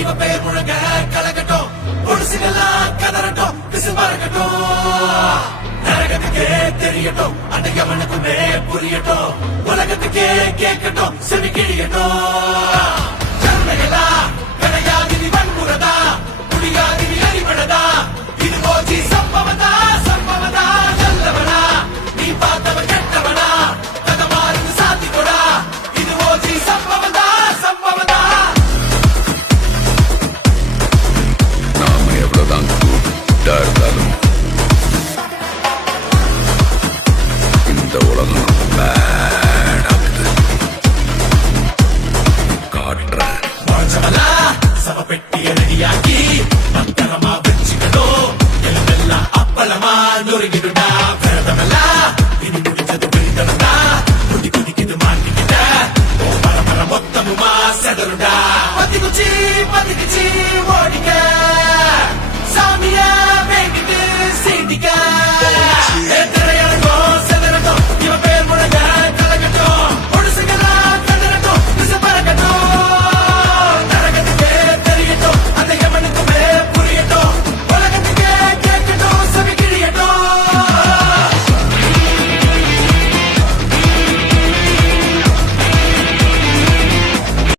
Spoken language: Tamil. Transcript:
இவ பெயர் முழங்க கலகட்டும், பொடுசுகள்லாம் கதறட்டும், பிசு பறக்கட்டும். நரகத்துக்கே தெரியட்டும், அந்த எவனுக்குமே புரியட்டும், உலகத்துக்கே கேட்கட்டும், செவி கிழியட்டும்.